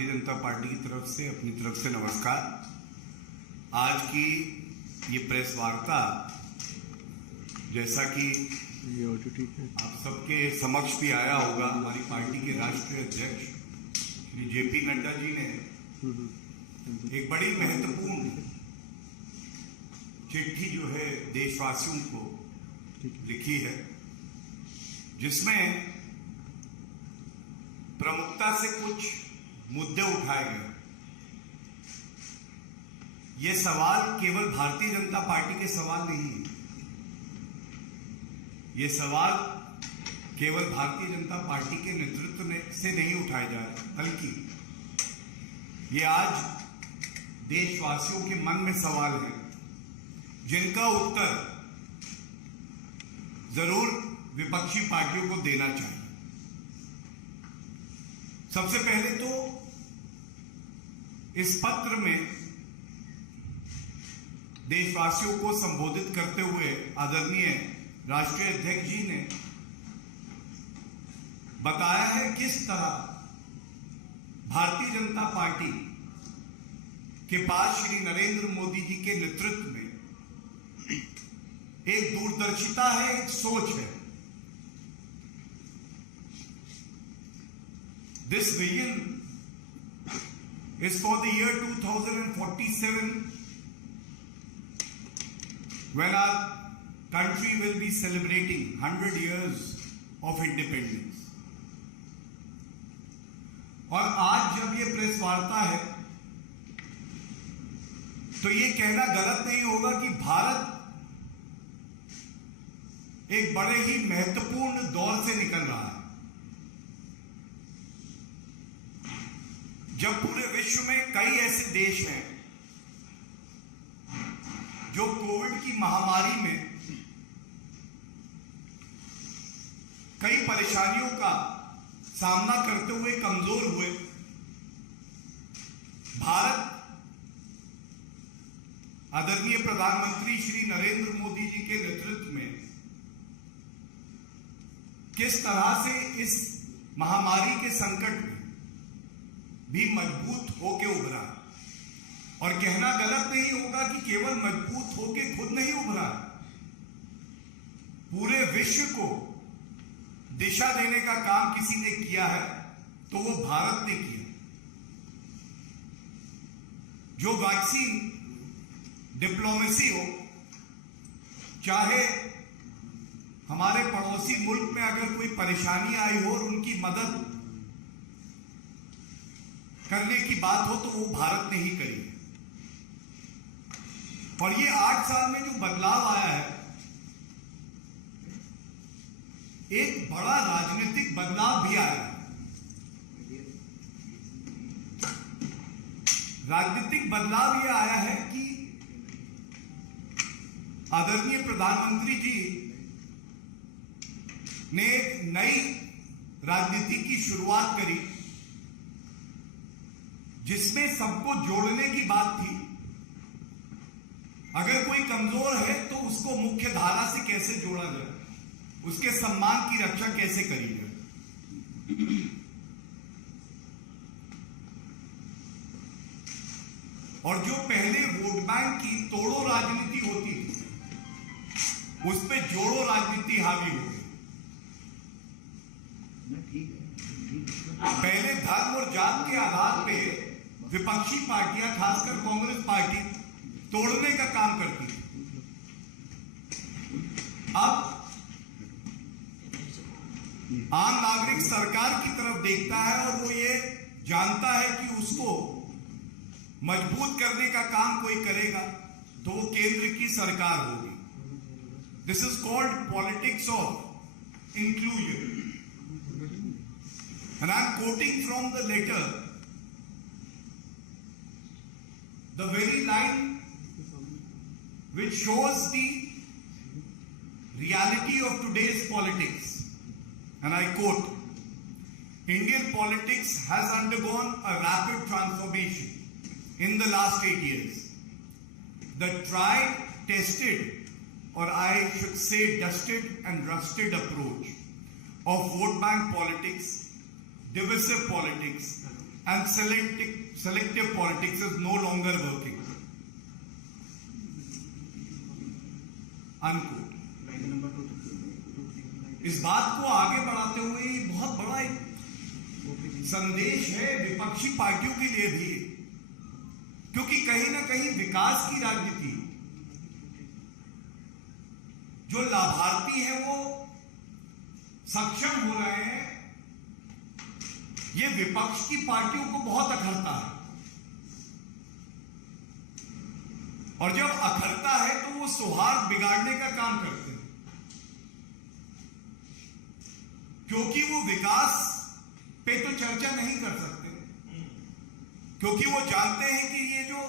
Bharatiya Janata party की तरफ से अपनी तरफ से नमस्कार। आज की ये प्रेस वार्ता जैसा कि आप सबके समक्ष भी आया होगा, हमारी पार्टी के राष्ट्रीय अध्यक्ष श्री जेपी नड्डा जी ने एक बड़ी महत्वपूर्ण चिट्ठी जो है देशवासियों को लिखी है, जिसमें प्रमुखता से कुछ मुद्दे उठाए गए। ये सवाल केवल भारतीय जनता पार्टी के सवाल नहीं है, ये सवाल केवल भारतीय जनता पार्टी के नेतृत्व से नहीं उठाए जा रहे, बल्कि ये आज देशवासियों के मन में सवाल है जिनका उत्तर जरूर विपक्षी पार्टियों को देना चाहिए। सबसे पहले तो इस पत्र में देशवासियों को संबोधित करते हुए आदरणीय राष्ट्रीय अध्यक्ष जी ने बताया है किस तरह भारतीय जनता पार्टी के पास श्री नरेंद्र मोदी जी के नेतृत्व में एक दूरदर्शिता है, एक सोच है। This vision is for the year 2047, when our country will be celebrating 100 years of independence. और आज जब ये प्रेस वार्ता है तो ये कहना गलत नहीं होगा कि भारत एक बड़े ही महत्वपूर्ण दौर से निकल रहा है, जब पूरे विश्व में कई ऐसे देश हैं जो कोविड की महामारी में कई परेशानियों का सामना करते हुए कमजोर हुए। भारत आदरणीय प्रधानमंत्री श्री नरेंद्र मोदी जी के नेतृत्व में किस तरह से इस महामारी के संकट में भी मजबूत होके उभरा, और कहना गलत नहीं होगा कि केवल मजबूत होके खुद नहीं उभरा, पूरे विश्व को दिशा देने का काम किसी ने किया है तो वो भारत ने किया। जो वैक्सीन डिप्लोमेसी हो, चाहे हमारे पड़ोसी मुल्क में अगर कोई परेशानी आई हो और उनकी मदद करने की बात हो तो वो भारत ने ही करी। और ये 8 साल में जो बदलाव आया है, एक बड़ा राजनीतिक बदलाव भी आया है। राजनीतिक बदलाव ये आया है कि आदरणीय प्रधानमंत्री जी ने एक नई राजनीति की शुरुआत करी, जिसमें सबको जोड़ने की बात थी। अगर कोई कमजोर है तो उसको मुख्य धारा से कैसे जोड़ा जाए, उसके सम्मान की रक्षा कैसे करी जाए। और जो पहले वोट बैंक की तोड़ो राजनीति होती थी, उस पे जोड़ो राजनीति हावी हो गई। पहले धर्म और जात के आधार पे विपक्षी पार्टियां, खासकर कांग्रेस पार्टी, तोड़ने का काम करती थी। अब आम नागरिक सरकार की तरफ देखता है और वो ये जानता है कि उसको मजबूत करने का काम कोई करेगा तो वो केंद्र की सरकार होगी। This is called politics of inclusion. And I am quoting from the letter, the very line which shows the reality of today's politics. And I quote, Indian politics has undergone a rapid transformation in the last 8 years. The tried, tested, or I should say dusted and rusted approach of vote bank politics, divisive politics and selective politics is no longer working. Unquote. इस बात को आगे बढ़ाते हुए बहुत बड़ा एक संदेश है विपक्षी पार्टियों के लिए भी, क्योंकि कहीं ना कहीं विकास की राजनीति, जो लाभार्थी हैं वो सक्षम हो रहे हैं, ये विपक्ष की पार्टियों को बहुत अखरता है। और जब अखरता है तो वो सौहार्द बिगाड़ने का काम करते हैं, क्योंकि वो विकास पे तो चर्चा नहीं कर सकते, क्योंकि वो जानते हैं कि ये जो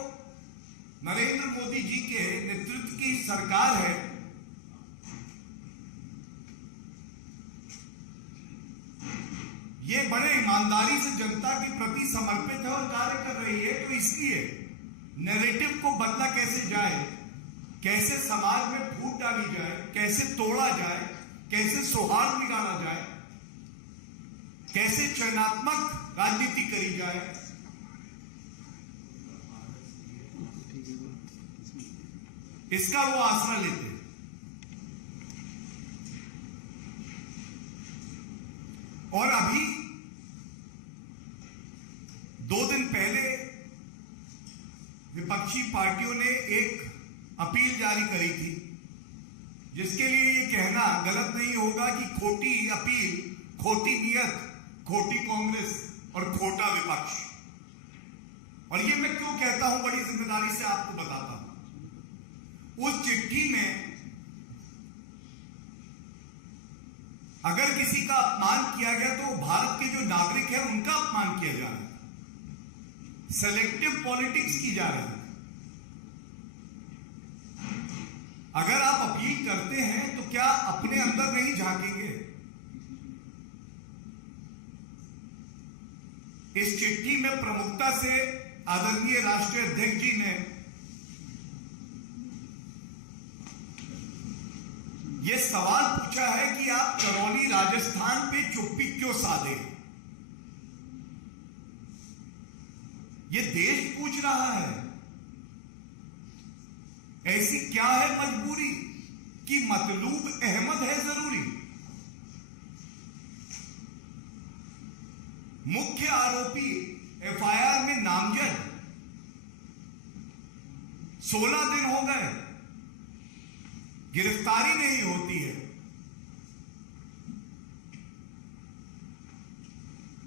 नरेंद्र मोदी जी के नेतृत्व की सरकार है, ये बड़े ईमानदारी से जनता के प्रति समर्पित है और कार्य कर रही है। तो इसलिए नैरेटिव को बदला कैसे जाए, कैसे समाज में फूट डाली जाए, कैसे तोड़ा जाए, कैसे सौहार्द निकाला जाए, कैसे चयनात्मक राजनीति करी जाए, इसका वो आसरा लेते हैं। और अभी 2 दिन पहले विपक्षी पार्टियों ने एक अपील जारी करी थी, जिसके लिए ये कहना गलत नहीं होगा कि खोटी अपील, खोटी नियत, खोटी कांग्रेस और खोटा विपक्ष। और ये मैं क्यों कहता हूं, बड़ी जिम्मेदारी से आपको बताता हूं। उस चिट्ठी में अगर किसी का अपमान किया गया तो भारत के जो नागरिक हैं उनका अपमान किया जा रहा है, सेलेक्टिव पॉलिटिक्स की जा रही है। अगर आप अपील करते हैं तो क्या अपने अंदर नहीं झांकेंगे? इस चिट्ठी में प्रमुखता से आदरणीय राष्ट्रीय अध्यक्ष जी ने यह सवाल पूछा है कि आप करौली राजस्थान पे चुप्पी क्यों साधे। ये देश पूछ रहा है, ऐसी क्या है मजबूरी कि मतलूब अहमद है जरूरी। मुख्य आरोपी एफआईआर में नामजद 16 दिन हो गए, गिरफ्तारी नहीं होती है।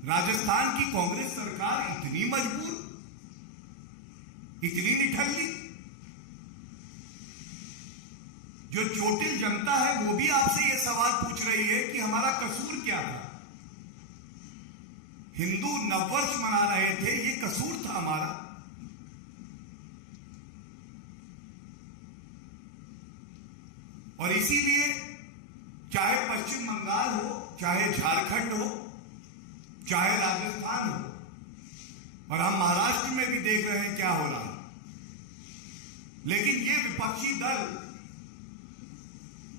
राजस्थान की कांग्रेस सरकार इतनी मजबूर, इतनी निठल्ली, जो चोटिल जनता है वो भी आपसे यह सवाल पूछ रही है कि हमारा कसूर क्या था। हिंदू नववर्ष मना रहे थे, ये कसूर था हमारा। और इसीलिए चाहे पश्चिम बंगाल हो, चाहे झारखंड हो, चाहे राजस्थान हो, और हम महाराष्ट्र में भी देख रहे हैं क्या हो रहा है, लेकिन ये विपक्षी दल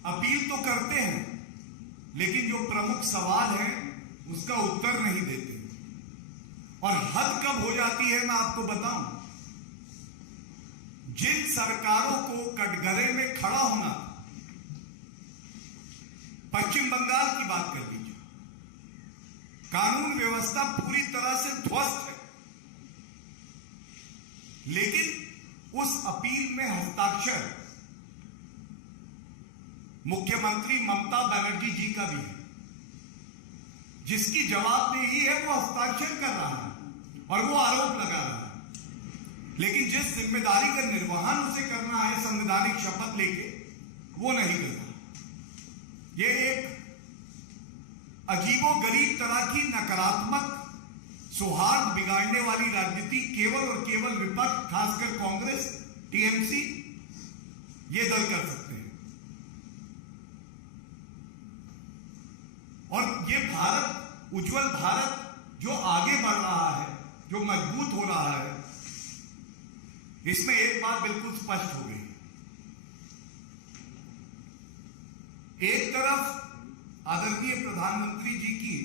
अपील तो करते हैं, लेकिन जो प्रमुख सवाल है उसका उत्तर नहीं देते। और हद कब हो जाती है मैं आपको बताऊं, जिन सरकारों को कटघरे में खड़ा होना, पश्चिम बंगाल की बात कर लीजिए, कानून व्यवस्था पूरी तरह से ध्वस्त है, लेकिन उस अपील में हस्ताक्षर मुख्यमंत्री ममता बनर्जी जी का भी है, जिसकी जवाबदेही है वो हस्ताक्षर कर रहा है और वो आरोप लगा रहा है, लेकिन जिस जिम्मेदारी का निर्वहन उसे करना है संवैधानिक शपथ लेके, वो नहीं कर रहा। ये एक अजीबोगरीब तरह की नकारात्मक सौहार्द बिगाड़ने वाली राजनीति केवल और केवल विपक्ष, खासकर कांग्रेस, टीएमसी, ये दल कर सकते हैं। और ये भारत, उज्जवल भारत जो आगे बढ़ रहा है, जो मजबूत हो रहा है, इसमें एक बात बिल्कुल स्पष्ट हो गई। एक तरफ आदरणीय प्रधानमंत्री जी की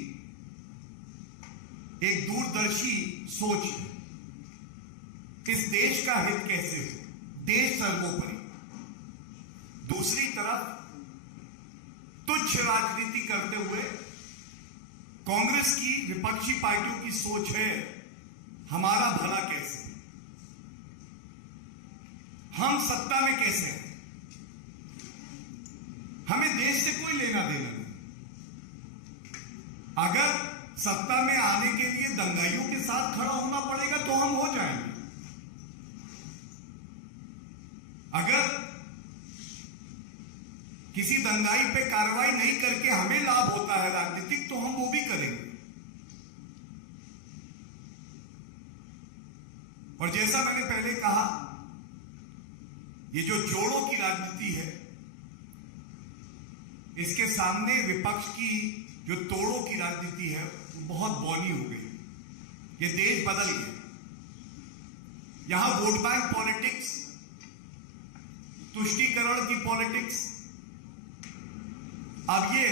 एक दूरदर्शी सोच है। इस देश का हित कैसे हो, देश सर्वोपरि। दूसरी तरफ तुच्छ राजनीति करते हुए कांग्रेस की, विपक्षी पार्टियों की सोच है हमारा भला कैसे, हम सत्ता में कैसे हैं, हमें देश से कोई लेना देना नहीं। अगर सत्ता में आने के लिए दंगाइयों के साथ खड़ा होना पड़ेगा तो हम हो जाएंगे। अगर किसी दंगाई पे कार्रवाई नहीं करके हमें लाभ होता है राजनीतिक, तो हम वो भी करेंगे। और जैसा मैंने पहले कहा, ये जो जोड़ों की राजनीति है, इसके सामने विपक्ष की जो तोड़ों की राजनीति है वो बहुत बौनी हो गई। ये देश बदल गया। यहां वोट बैंक पॉलिटिक्स, तुष्टीकरण की पॉलिटिक्स, अब ये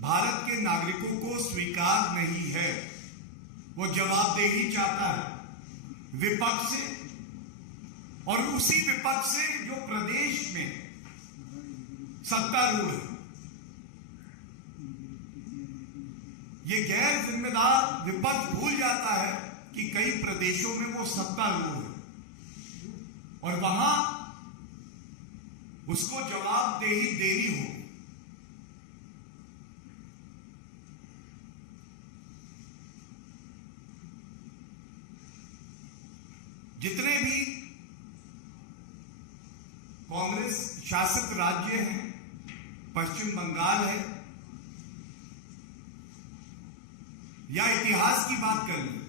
भारत के नागरिकों को स्वीकार नहीं है। वो जवाबदेही चाहता है विपक्ष से, और उसी विपक्ष से जो प्रदेश में सत्तारूढ़ है। ये गैर जिम्मेदार विपक्ष भूल जाता है कि कई प्रदेशों में वो सत्तारूढ़ है और वहां उसको जवाबदेही देनी हो। जितने भी कांग्रेस शासित राज्य हैं, पश्चिम बंगाल है, या इतिहास की बात कर लें,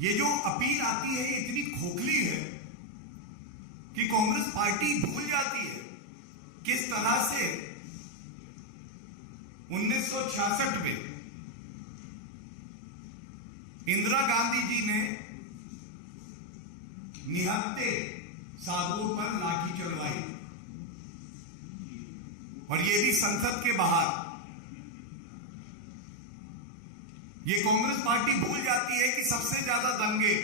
ये जो अपील आती है ये इतनी खोखली है कि कांग्रेस पार्टी भूल जाती है किस तरह से 1966 में इंदिरा गांधी जी ने निहत्थे साधुओं पर लाठी चलवाई, और ये भी संसद के बाहर। ये कांग्रेस पार्टी भूल जाती है कि सबसे ज्यादा दंगे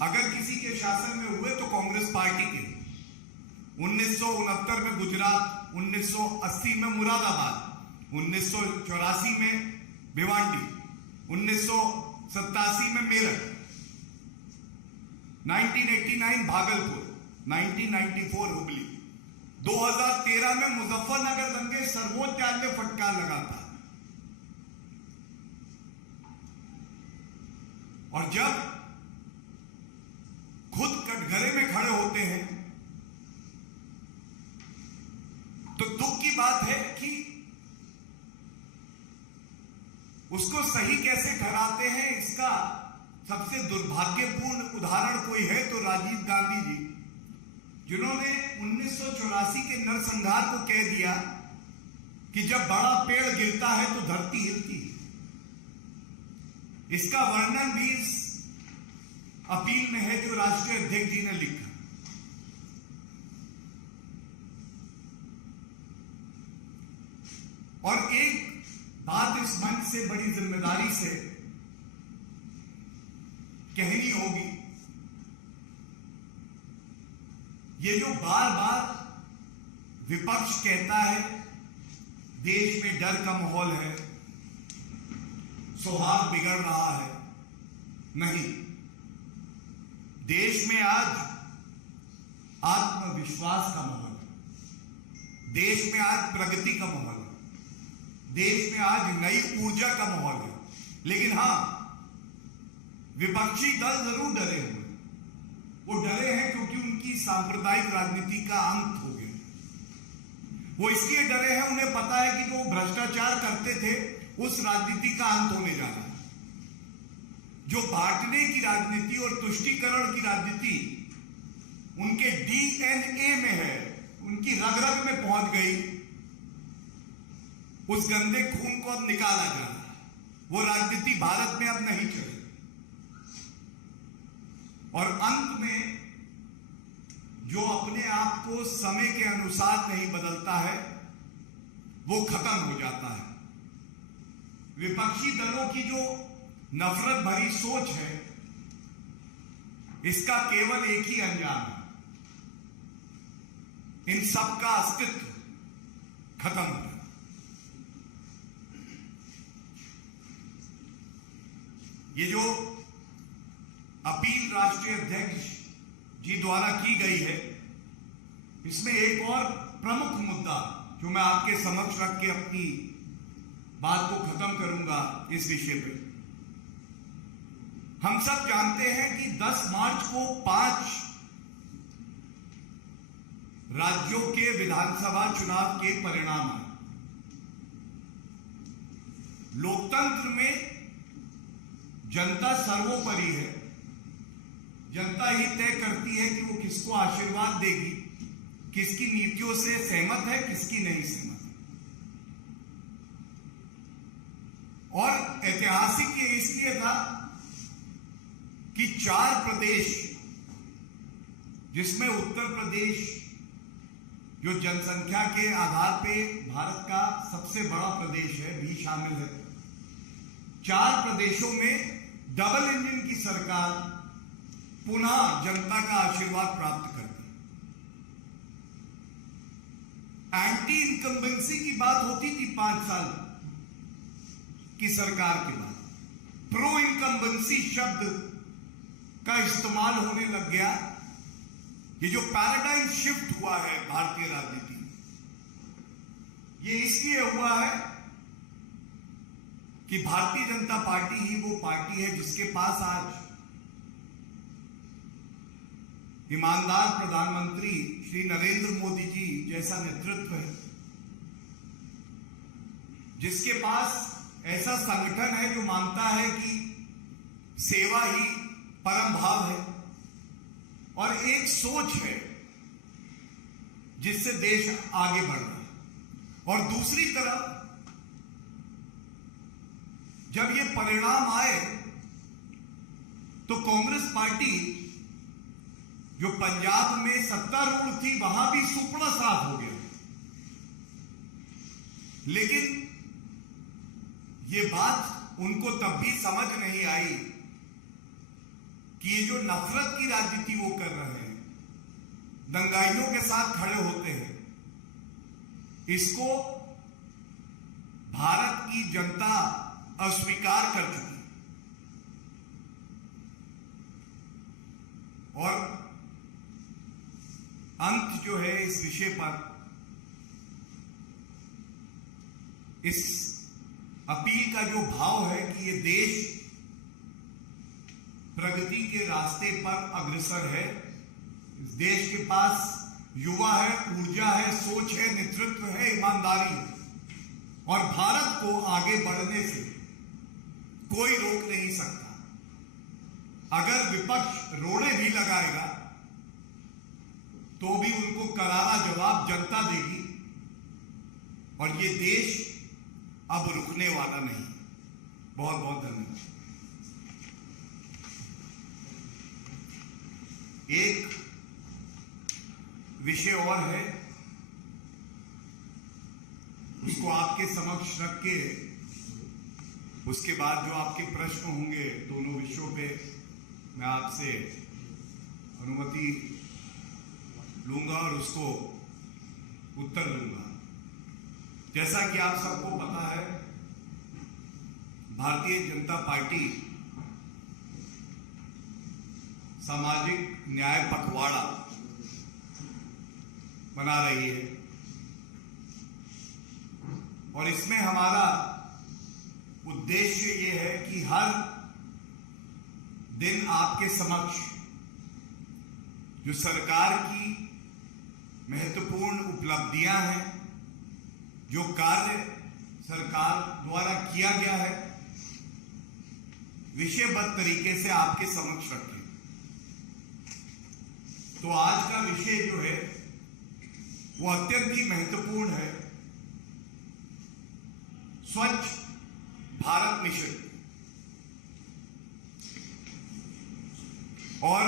अगर किसी के शासन में हुए तो कांग्रेस पार्टी के। 1969 में गुजरात, 1980 में मुरादाबाद, 1984 में भिवांडी, 1987 में मेरठ, 1989 भागलपुर, 1994 हुबली, 2013 में मुजफ्फरनगर दंगे सर्वोच्च न्यायालय फटकार लगाता। और जब खुद कटघरे में खड़े होते हैं तो दुख की बात है कि उसको सही कैसे ठहराते हैं। इसका सबसे दुर्भाग्यपूर्ण उदाहरण कोई है तो राजीव गांधी जी, जिन्होंने 1984 के नरसंहार को कह दिया कि जब बड़ा पेड़ गिरता है तो धरती हिलती है। इसका वर्णन भी इस अपील में है जो राष्ट्रीय अध्यक्ष जी ने लिखा। और एक बात इस मंच से बड़ी जिम्मेदारी से कहनी होगी, ये जो बार बार विपक्ष कहता है देश में डर का माहौल है, सौहार्द बिगड़ रहा है, नहीं, देश में आज आत्मविश्वास का माहौल है, देश में आज प्रगति का माहौल है, देश में आज नई ऊर्जा का माहौल है। लेकिन हां, विपक्षी दल जरूर डरे हुए। वो डरे हैं क्योंकि उनकी सांप्रदायिक राजनीति का अंत हो गया। वो इसलिए डरे हैं, उन्हें पता है कि जो भ्रष्टाचार करते थे उस राजनीति का अंत होने जा रहा है। जो बांटने की राजनीति और तुष्टीकरण की राजनीति उनके डीएनए में है, उनकी रग रग में पहुंच गई, उस गंदे खून को अब निकाला जा रहा है। वो राजनीति भारत में अब नहीं चलेगी। और अंत में जो अपने आप को समय के अनुसार नहीं बदलता है वो खत्म हो जाता है। विपक्षी दलों की जो नफरत भरी सोच है, इसका केवल एक ही अंजाम है, इन सब का अस्तित्व खत्म हो गया। ये जो अपील राष्ट्रीय अध्यक्ष जी द्वारा की गई है, इसमें एक और प्रमुख मुद्दा जो मैं आपके समक्ष रख के अपनी बात को खत्म करूंगा इस विषय पे। हम सब जानते हैं कि 10 मार्च को 5 राज्यों के विधानसभा चुनाव के परिणाम हैं। लोकतंत्र में जनता सर्वोपरि है। जनता ही तय करती है कि वो किसको आशीर्वाद देगी, किसकी नीतियों से सहमत है, किसकी नहीं सहमत है। और ऐतिहासिक ये इसलिए था कि 4 प्रदेश, जिसमें उत्तर प्रदेश जो जनसंख्या के आधार पे भारत का सबसे बड़ा प्रदेश है, भी शामिल है। 4 प्रदेशों में डबल इंजन की सरकार पुनः जनता का आशीर्वाद प्राप्त करती। एंटी इनकम्बेंसी की बात होती थी 5 साल की सरकार के बाद। प्रो इनकम्बेंसी शब्द का इस्तेमाल होने लग गया। ये जो पैराडाइम शिफ्ट हुआ है भारतीय राजनीति में, ये इसलिए हुआ है कि भारतीय जनता पार्टी ही वो पार्टी है जिसके पास आज ईमानदार प्रधानमंत्री श्री नरेंद्र मोदी जी जैसा नेतृत्व है, जिसके पास ऐसा संगठन है जो मानता है कि सेवा ही परम भाव है, और एक सोच है जिससे देश आगे बढ़ रहा है। और दूसरी तरफ जब ये परिणाम आए तो कांग्रेस पार्टी जो पंजाब में सत्तारूढ़ थी, वहां भी सुपड़ा साफ हो गया। लेकिन ये बात उनको तब भी समझ नहीं आई कि ये जो नफरत की राजनीति वो कर रहे हैं, दंगाइयों के साथ खड़े होते हैं, इसको भारत की जनता अस्वीकार कर चुकी। और अंत जो है इस विषय पर, इस अपील का जो भाव है कि ये देश प्रगति के रास्ते पर अग्रसर है। इस देश के पास युवा है, ऊर्जा है, सोच है, नेतृत्व है, ईमानदारी है, और भारत को आगे बढ़ने से कोई रोक नहीं सकता। अगर विपक्ष रोड़े भी लगाएगा तो भी उनको करारा जवाब जनता देगी, और ये देश अब रुकने वाला नहीं। बहुत बहुत धन्यवाद। एक विषय और है, उसको आपके समक्ष रख के उसके बाद जो आपके प्रश्न होंगे दोनों विषयों पे मैं आपसे अनुमति लूंगा और उसको उत्तर दूंगा। जैसा कि आप सबको पता है, भारतीय जनता पार्टी सामाजिक न्याय पखवाड़ा बना रही है, और इसमें हमारा उद्देश्य ये है कि हर दिन आपके समक्ष जो सरकार की महत्वपूर्ण उपलब्धियां हैं, जो कार्य सरकार द्वारा किया गया है, विषयबद्ध तरीके से आपके समक्ष रखें। तो आज का विषय जो है वो अत्यंत ही महत्वपूर्ण है, स्वच्छ भारत मिशन। और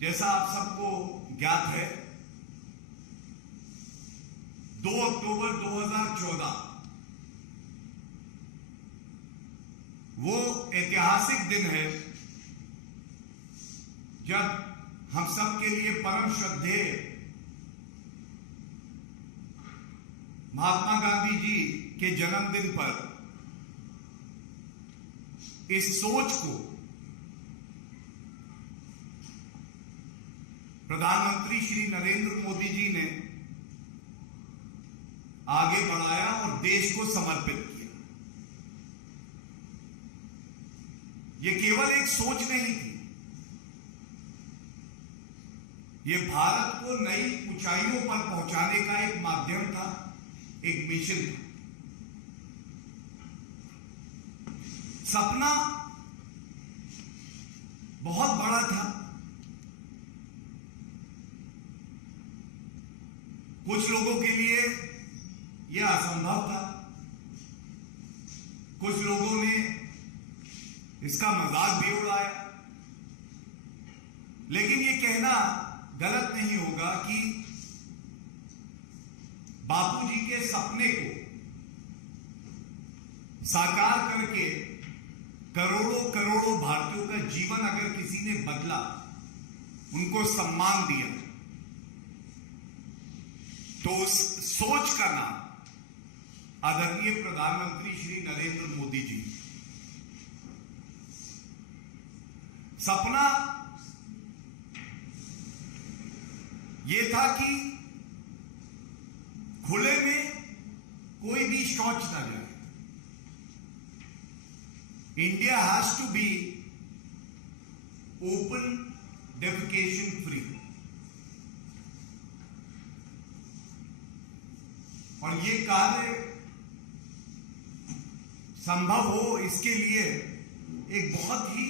जैसा आप सबको ज्ञात है, 2 अक्टूबर 2014 वो ऐतिहासिक दिन है जब हम सब के लिए परम श्रद्धेय महात्मा गांधी जी के जन्मदिन पर इस सोच को प्रधानमंत्री श्री नरेंद्र मोदी जी ने आगे बढ़ाया और देश को समर्पित किया। यह केवल एक सोच नहीं थी, यह भारत को नई ऊंचाइयों पर पहुंचाने का एक माध्यम था, एक मिशन था। सपना बहुत बड़ा था। कुछ लोगों के लिए यह असंभव था, कुछ लोगों ने इसका मजाक भी उड़ाया, लेकिन यह कहना गलत नहीं होगा कि बापूजी के सपने को साकार करके करोड़ों करोड़ों भारतीयों का जीवन अगर किसी ने बदला, उनको सम्मान दिया, तो उस सोच का नाम आदरणीय प्रधानमंत्री श्री नरेंद्र मोदी जी। सपना यह था कि खुले में कोई भी शौच ना जाए। India has to be open defecation free. और यह कार्य संभव हो, इसके लिए एक बहुत ही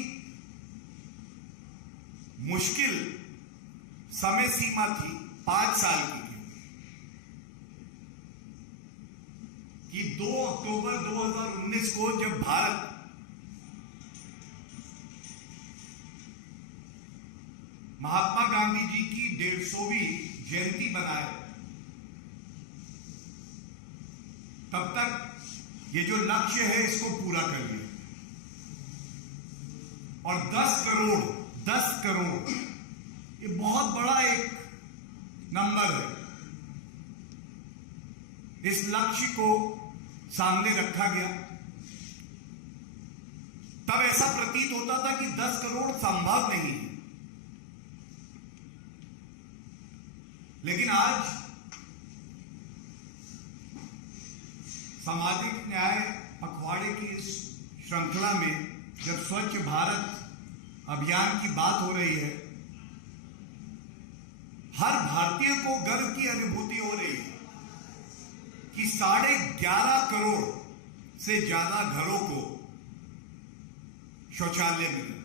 मुश्किल समय सीमा थी, 5 साल की, कि 2 अक्टूबर 2019 को जब भारत महात्मा गांधी जी की 150वीं जयंती बनाए, तब तक ये जो लक्ष्य है इसको पूरा कर लिया। और 10 करोड़ ये बहुत बड़ा एक नंबर है। इस लक्ष्य को सामने रखा गया। तब ऐसा प्रतीत होता था कि 10 करोड़ संभव नहीं है, लेकिन आज सामाजिक न्याय पखवाड़े की इस श्रृंखला में जब स्वच्छ भारत अभियान की बात हो रही है, हर भारतीय को गर्व की अनुभूति हो रही है कि 11.5 करोड़ से ज्यादा घरों को शौचालय मिले।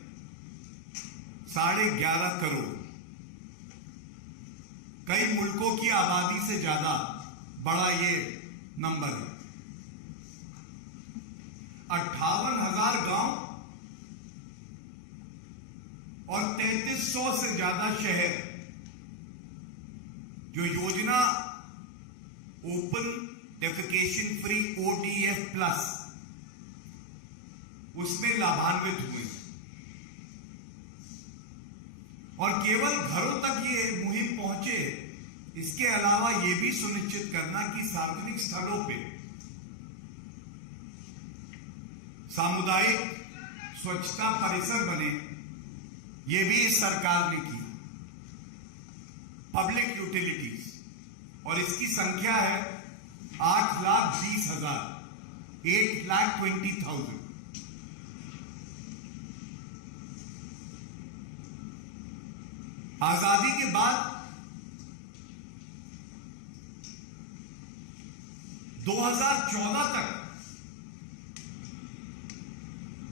11.5 करोड़, कई मुल्कों की आबादी से ज्यादा बड़ा ये नंबर है। 58,000 गांव और 3300 से ज्यादा शहर जो योजना open defecation free ODF plus उसमें लाभान्वित हुए। और केवल घरों तक ये मुहिम पहुंचे, इसके अलावा यह भी सुनिश्चित करना कि सार्वजनिक स्थलों पे सामुदायिक स्वच्छता परिसर बने, यह भी इस सरकार ने किया। पब्लिक यूटिलिटीज, और इसकी संख्या है 8,20,000, 8,20,000। आजादी के बाद 2014 तक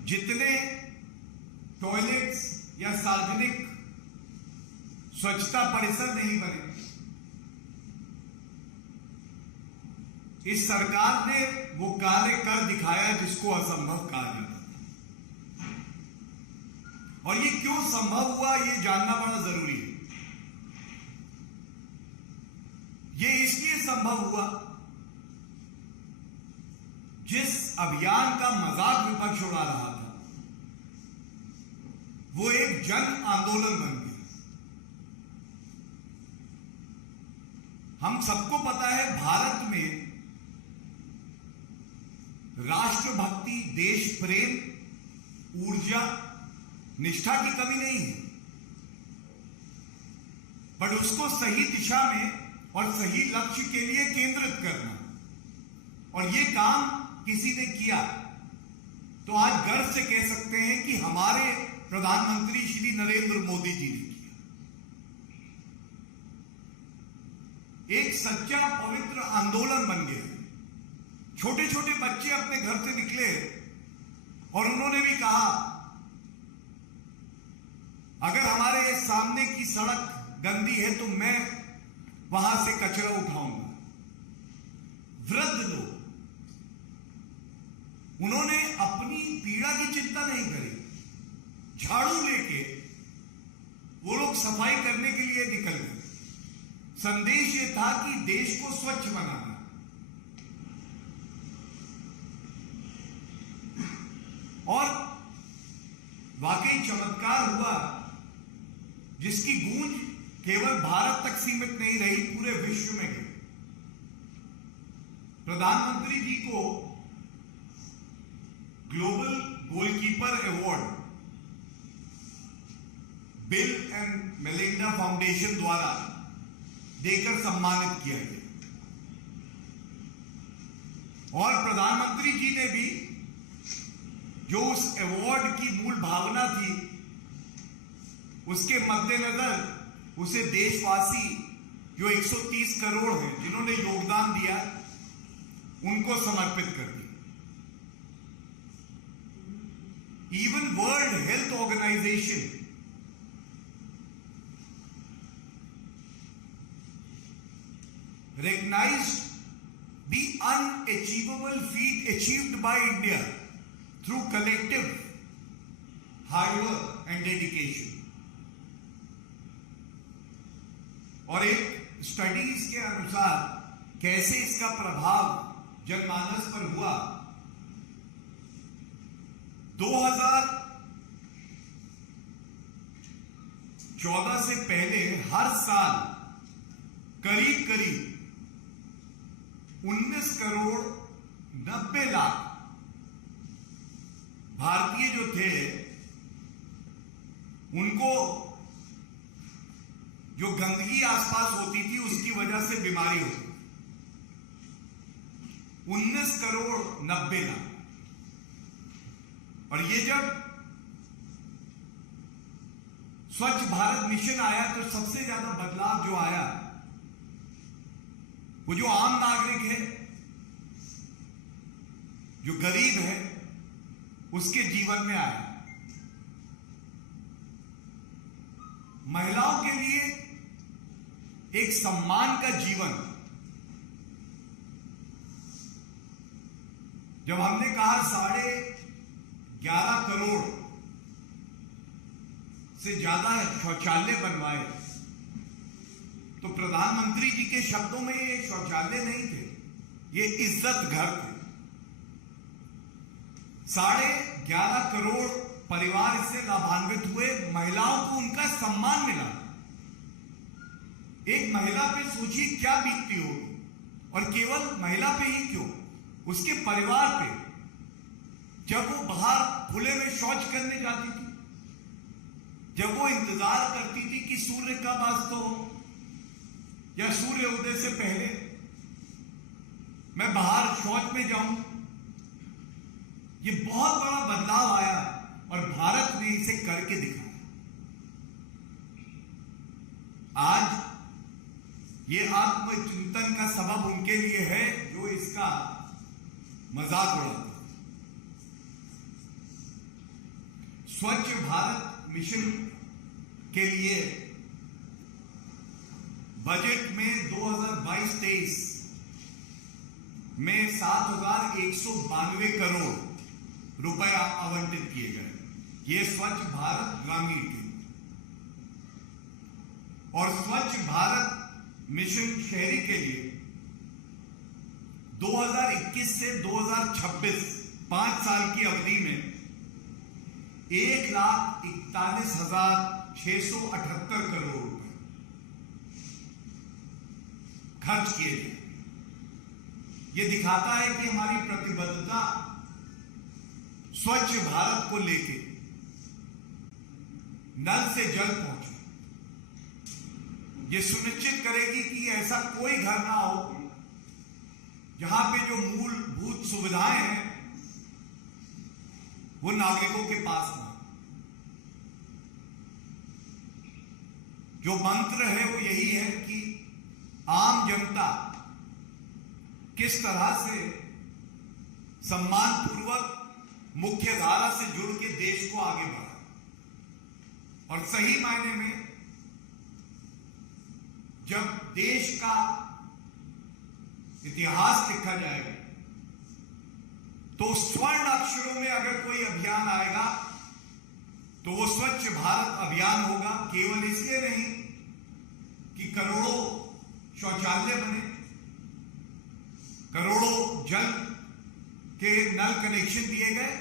जितने टॉयलेट्स या सार्वजनिक स्वच्छता परिसर नहीं बने, इस सरकार ने वो कार्य कर दिखाया जिसको असंभव कहा जाता था। और ये क्यों संभव हुआ, ये जानना बड़ा जरूरी है। ये इसलिए संभव हुआ, जिस अभियान का मजाक विपक्ष उड़ा रहा था, एक जन आंदोलन बन गया। हम सबको पता है भारत में राष्ट्रभक्ति, देश प्रेम, ऊर्जा, निष्ठा की कमी नहीं है, पर उसको सही दिशा में और सही लक्ष्य के लिए केंद्रित करना, और यह काम किसी ने किया तो आज गर्व से कह सकते हैं कि हमारे प्रधानमंत्री श्री नरेंद्र मोदी जी ने किया। एक सच्चा पवित्र आंदोलन बन गया। छोटे छोटे बच्चे अपने घर से निकले और उन्होंने भी कहा, अगर हमारे सामने की सड़क गंदी है तो मैं वहां से कचरा उठाऊंगा। वृद्ध लोग, उन्होंने अपनी पीड़ा की चिंता नहीं करी, झाड़ू लेके वो लोग सफाई करने के लिए निकल गए। संदेश ये था कि देश को स्वच्छ बनाना। और वाकई चमत्कार हुआ, जिसकी गूंज केवल भारत तक सीमित नहीं रही, पूरे विश्व में गई। प्रधानमंत्री जी को global goalkeeper award bill and Melinda foundation द्वारा देकर सम्मानित किया गया। और प्रधानमंत्री जी ने भी जो उस अवार्ड की मूल भावना थी, उसके मद्देनजर उसे देशवासी जो 130 करोड़ हैं जिन्होंने योगदान दिया, उनको समर्पित कर दिया। Even world health organization recognized the unachievable feat achieved by India through collective hard work and dedication. और एक स्टडीज के अनुसार कैसे इसका प्रभाव जनमानस पर हुआ, 2014 से पहले हर साल करीब करीब 19 करोड़ 90 लाख भारतीय जो थे, उनको जो गंदगी आसपास होती थी उसकी वजह से बीमारी होती। 19 करोड़ 90 लाख। और ये जब स्वच्छ भारत मिशन आया तो सबसे ज्यादा बदलाव जो आया वो जो आम नागरिक है, जो गरीब है, उसके जीवन में आया। महिलाओं के लिए एक सम्मान का जीवन। जब हमने कहा 11.5 करोड़ से ज्यादा शौचालय बनवाए, तो प्रधानमंत्री जी के शब्दों में ये शौचालय नहीं थे, ये इज्जत घर थे। 11.5 करोड़ परिवार इससे लाभान्वित हुए। महिलाओं को उनका सम्मान मिला। एक महिला पे सोचिए क्या बीतती होगी, और केवल महिला पे ही क्यों, उसके परिवार पे। जब वो बाहर खुले में शौच करने जाती थी, जब वो इंतजार करती थी कि सूर्य कब अस्त हो या सूर्य उदय से पहले मैं बाहर शौच में जाऊं, ये बहुत बड़ा बदलाव आया और भारत ने इसे करके दिखाया। आज ये आत्मचिंतन का सबब उनके लिए है जो इसका मजाक उड़ाते। स्वच्छ भारत मिशन के लिए बजट में 2022-23 में 7,192 करोड़ रुपए आवंटित किए गए। ये स्वच्छ भारत ग्रामीण के, और स्वच्छ भारत मिशन शहरी के लिए 2021 से 2026 5 साल की अवधि में 1,41,678 करोड़ रुपए खर्च किए गए। यह दिखाता है कि हमारी प्रतिबद्धता स्वच्छ भारत को लेके नल से जल पहुंचे, यह सुनिश्चित करेगी कि ऐसा कोई घर ना हो जहां पे जो मूलभूत सुविधाएं हैं वो नागरिकों के पास ना। जो मंत्र है वो यही है कि आम जनता किस तरह से सम्मानपूर्वक मुख्य धारा से जुड़ के देश को आगे बढ़ाए, और सही मायने में जब देश का इतिहास लिखा जाएगा तो स्वर्ण अक्षरों में अगर कोई अभियान आएगा तो वो स्वच्छ भारत अभियान होगा। केवल इसलिए नहीं कि करोड़ों शौचालय बने, करोड़ों जल के नल कनेक्शन दिए गए,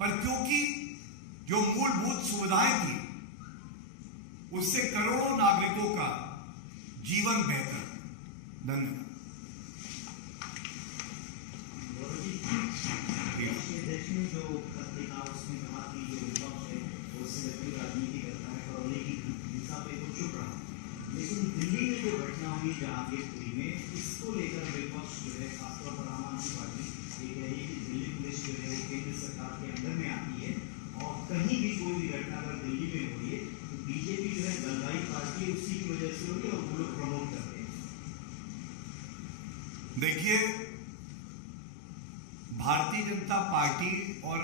पर क्योंकि जो मूलभूत सुविधाएं थी उससे करोड़ों नागरिकों का जीवन बेहतर। धन्यवाद। जो पत्रिका उसमें कहा कि जो विपक्ष है वो सिलेक्टिव राजनीति करता है, करौली की हिंसा पे वो चुप रहा, लेकिन दिल्ली में जो घटना हुई जहांगीरपुरी में, इसको लेकर विपक्ष जो है खासतौर पर आम आदमी पार्टी ये कह रही है कि दिल्ली पुलिस जो है वो केंद्र सरकार के अंदर में आती है और कहीं भी कोई भी घटना अगर दिल्ली में हो रही है तो बीजेपी जो है गलगाई पार्टी है उसी की वजह से हो रही है और वो लोग प्रमोट करते हैं। देखिए, भारतीय जनता पार्टी और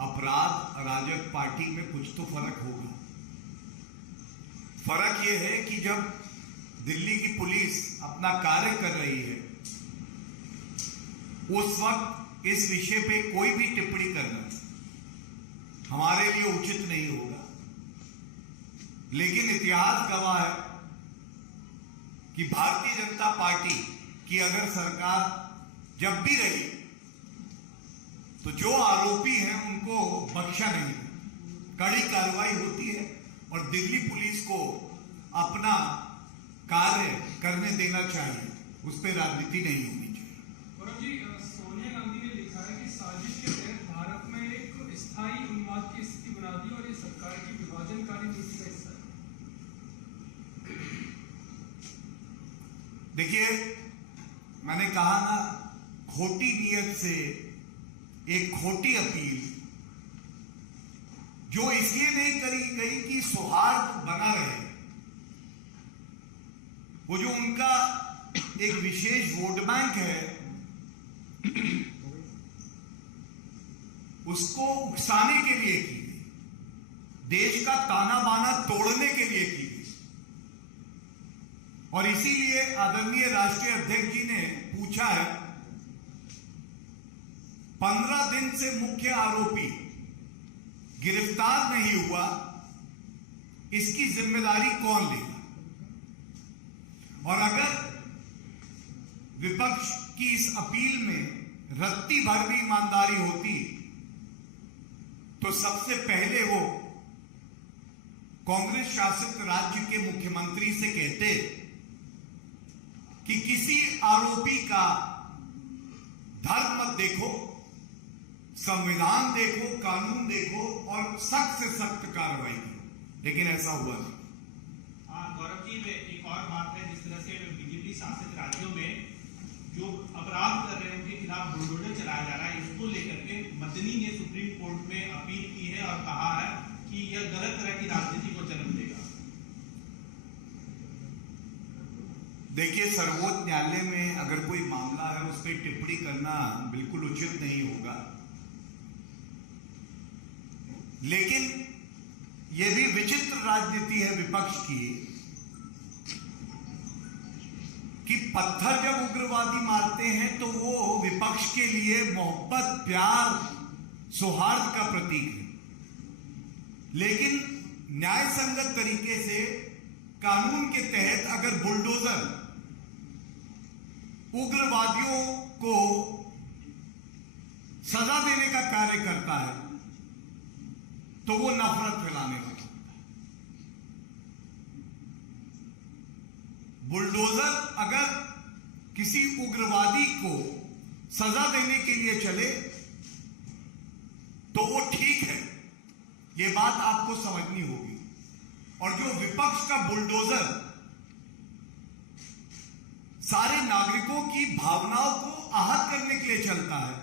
अपराध अराजक पार्टी में कुछ तो फर्क होगा। फर्क यह है कि जब दिल्ली की पुलिस अपना कार्य कर रही है उस वक्त इस विषय पे कोई भी टिप्पणी करना हमारे लिए उचित नहीं होगा, लेकिन इतिहास गवाह है कि भारतीय जनता पार्टी की अगर सरकार जब भी रही तो जो आरोपी हैं उनको बख्शा नहीं, कड़ी कार्रवाई होती है और दिल्ली पुलिस को अपना कार्य करने देना चाहिए, उस पर राजनीति नहीं होनी चाहिए। गौरव जी, सोनिया गांधी ने लिखा है कि साजिश के तहत भारत में एक स्थायी उन्माद की स्थिति बना दी और ये सरकार की विभाजनकारी नीति का हिस्सा है। देखिए, मैंने कहा ना, खोटी नीयत से एक खोटी अपील जो इसलिए नहीं करी गई कि सौहार्द बना रहे, वो जो उनका एक विशेष वोट बैंक है उसको उकसाने के लिए की गई, देश का ताना बाना तोड़ने के लिए की गई। और इसीलिए आदरणीय राष्ट्रीय अध्यक्ष जी ने पूछा है 15 दिन से मुख्य आरोपी गिरफ्तार नहीं हुआ, इसकी जिम्मेदारी कौन लेगा। और अगर विपक्ष की इस अपील में रत्ती भर भी ईमानदारी होती तो सबसे पहले वो कांग्रेस शासित राज्य के मुख्यमंत्री से कहते कि किसी आरोपी का धर्म मत देखो, संविधान देखो, कानून देखो और सख्त से सख्त कार्रवाई करो, लेकिन ऐसा हुआ नहीं। गौरव जी, एक और बात है, जिस तरह से बीजेपी शासित राज्यों में जो अपराध कर रहे हैं उनके खिलाफ बुलडोजर चलाया जा रहा है, इसको लेकर के मदनी ने सुप्रीम कोर्ट में अपील की है और कहा है कि यह गलत तरह की राजनीति को जन्म देगा। देखिए, सर्वोच्च न्यायालय में अगर कोई मामला है उस पर टिप्पणी करना बिल्कुल उचित नहीं होगा, लेकिन यह भी विचित्र राजनीति है विपक्ष की कि पत्थर जब उग्रवादी मारते हैं तो वो विपक्ष के लिए मोहब्बत, प्यार, सौहार्द का प्रतीक है, लेकिन न्याय संगत तरीके से कानून के तहत अगर बुलडोजर उग्रवादियों को सजा देने का कार्य करता है तो वो नफरत फैलाने वाला होता है। बुलडोजर अगर किसी उग्रवादी को सजा देने के लिए चले तो वो ठीक है, ये बात आपको समझनी होगी। और जो विपक्ष का बुलडोजर सारे नागरिकों की भावनाओं को आहत करने के लिए चलता है,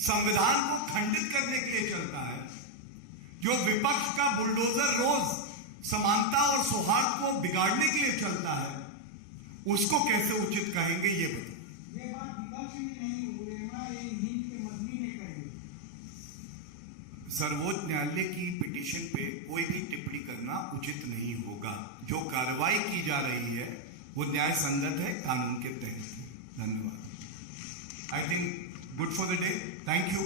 संविधान को खंडित करने के लिए चलता है, जो विपक्ष का बुलडोजर रोज समानता और सौहार्द को बिगाड़ने के लिए चलता है, उसको कैसे उचित कहेंगे ये बताओ। ये बात विपक्ष में नहीं हो रही ना, ये हिंद के मंत्री ने कही। सर्वोच्च न्यायालय की पिटीशन पे कोई भी टिप्पणी करना उचित नहीं होगा। जो कार्रवाई की जा रही है वो न्याय संगत है, कानून के तहत है। धन्यवाद। I think good for the day. Thank you.